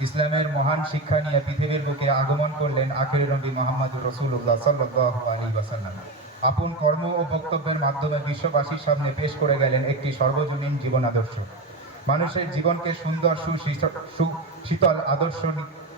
ইসলামের মহান শিক্ষা নিয়ে পৃথিবীর বুকে আগমন করলেন আখিরি নবী মোহাম্মদুর রাসূলুল্লাহ সাল্লাল্লাহু আলাইহি আপন কর্ম ও বক্তব্যের মাধ্যমে বিশ্ববাসীর সামনে পেশ করে গেলেন একটি সর্বজনীন জীবন আদর্শ মানুষের জীবনকে সুন্দর সুশীত- সু- শীতল আদর্শ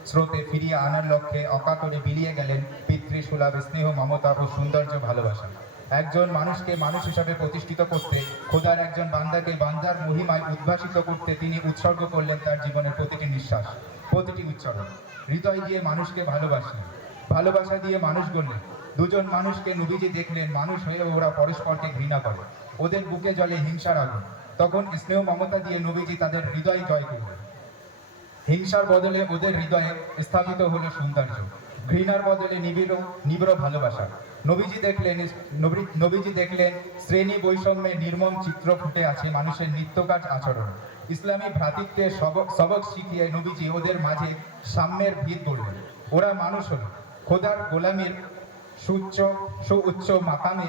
স্রোতে ফিরিয়ে আনার লক্ষ্যে অকাতরে বিলিয়ে গেলেন পিতৃ সুলাভ, স্নেহ, মমতা ও সৌন্দর্য ভালোবাসা। একজন মানুষকে মানুষ হিসাবে প্রতিষ্ঠিত করতে, খোদার একজন বান্দাকে বান্দার মহিমায় উদ্ভাসিত করতে তিনি উৎসর্গ করলেন তার জীবনের প্রতিটি নিঃশ্বাস, প্রতিটি উচ্চারণ। হৃদয় দিয়ে মানুষকে ভালোবাসলেন, ভালোবাসা দিয়ে মানুষ গড়লেন। দুজন মানুষকে নবীজি দেখলেন, মানুষ হয়ে ওরা পরস্পরকে ঘৃণা করে। ওদের বুকে জলে হিংসার আগুন। তখন স্নেহ মমতা দিয়ে নবীজি তাদের হৃদয় জয় করলেন। হিংসার বদলে ওদের হৃদয়ে স্থাপিত হলো সৌন্দর্য। ঘৃণার বদলে নিবিড় নিবিড় ভালোবাসা। নবীজি দেখলেন নবীজি দেখলেন শ্রেণি বৈষম্যে নির্মম চিত্র ফুটে আছে মানুষের নিত্যকাজ আচরণ। ইসলামী ভ্রাতৃত্বের সবক সবক শিখিয়ে নবীজি ওদের মাঝে সাম্যের ভিত গড়লেন। ওরা মানুষ হল। খোদার গোলামীর সুউচ্চ সুউচ্চ মাকামে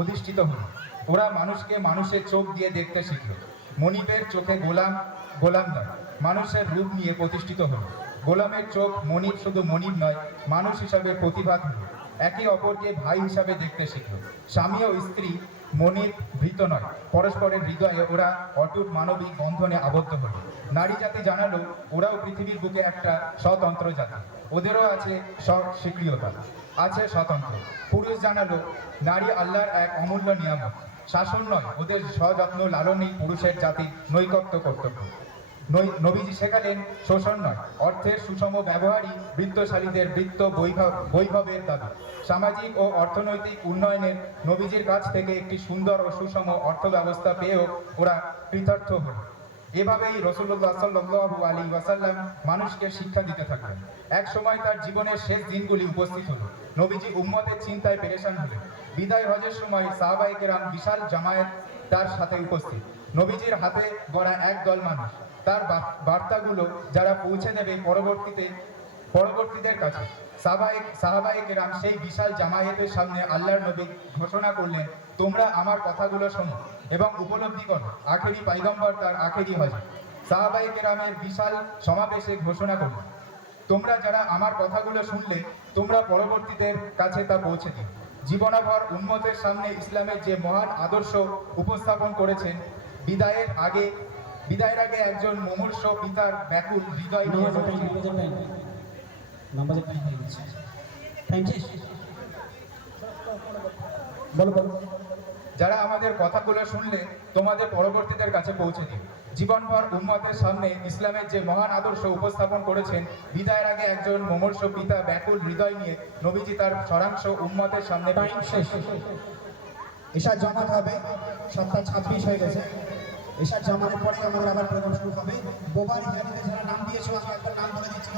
অধিষ্ঠিত হলো। ওরা মানুষকে মানুষের চোখ দিয়ে দেখতে শিখল মনিবের চোখে গোলাম গোলাম নয়, মানুষের রূপ নিয়ে প্রতিষ্ঠিত হলো। গোলামের চোখ মনিব শুধু মনিব নয়, মানুষ হিসাবে প্রতিভাত হলো একে অপরকে ভাই হিসাবে দেখতে শিখল। স্বামী ও স্ত্রী মনির ভৃত নয়। পরস্পরের হৃদয়ে ওরা অটুট মানবিক বন্ধনে আবদ্ধ হল। নারী জাতি জানালো, ওরাও পৃথিবীর বুকে একটা স্বতন্ত্র জাতি। ওদেরও আছে স্বস্বীক্রিয়তা আছে স্বতন্ত্র। পুরুষ জানালো, নারী আল্লাহর এক অমূল্য নিয়ামক শাসন নয়, ওদের সযত্ন লালনই পুরুষের জাতি নৈকত্য কর্তব্য। নবীজি শেখালেন শোষণ নয়, অর্থের সুষম ব্যবহারই বৃত্তশালীদের বৃত্ত বৈভবের দাবি। সামাজিক ও অর্থনৈতিক উন্নয়নের নবীজির কাছ থেকে একটি সুন্দর ও সুষম অর্থ ব্যবস্থা পেয়েও ওরা কৃতার্থ হল। এভাবেই রসুল্লাহ সাল্লু আলী ওয়াসাল্লাম মানুষকে শিক্ষা দিতে থাকলেন। এক সময় তার জীবনের শেষ দিনগুলি উপস্থিত হলো। নবীজি উম্মতের চিন্তায় পেরেশান হলেন। বিদায় হজের সময় সাহাবাইকেরাম বিশাল জামায়াত তার সাথে উপস্থিত। নবীজির হাতে গড়া এক দল মানুষ। তার বার্তাগুলো যারা পৌঁছে দেবে পরবর্তীতে পরবর্তীদের কাছে। সাহাবাহিক সাহাবাহিকেরাম সেই বিশাল জামায়াতের সামনে আল্লাহর নবী ঘোষণা করলেন, তোমরা আমার কথাগুলো শোনো এবং উপলব্ধি করো। আখেরি পাইগম্বর তার আখেরি হয় হজে সাহাবাহিকেরামের বিশাল সমাবেশে ঘোষণা করলেন, তোমরা যারা আমার কথাগুলো শুনলে, তোমরা পরবর্তীদের কাছে তা পৌঁছে দিও। জীবনাভর উন্মতের সামনে ইসলামের যে মহান আদর্শ উপস্থাপন করেছেন বিদায়ের আগে বিদায়ের আগে একজন মুমূর্ষ পিতার ব্যাকুল হৃদয় নিয়ে বলো বলো। যারা আমাদের কথাগুলো শুনলে তোমাদের পরবর্তীদের কাছে পৌঁছে দিও জীবনভর উম্মতের সামনে ইসলামের যে মহান আদর্শ উপস্থাপন করেছেন বিদায়ের আগে একজন মুমূর্ষ পিতা ব্যাকুল হৃদয় নিয়ে নবীজি তার সরাংশ উম্মতের সামনে এশার জামাত হবে সাতটা ছাব্বিশ হয়ে গেছে। এশার জামাতের পরে আমাদের আবার প্রোগ্রাম শুরু হবে। বোবার হিয়ারিতে যারা নাম দিয়েছ আমি একবার নাম বলে দিচ্ছি।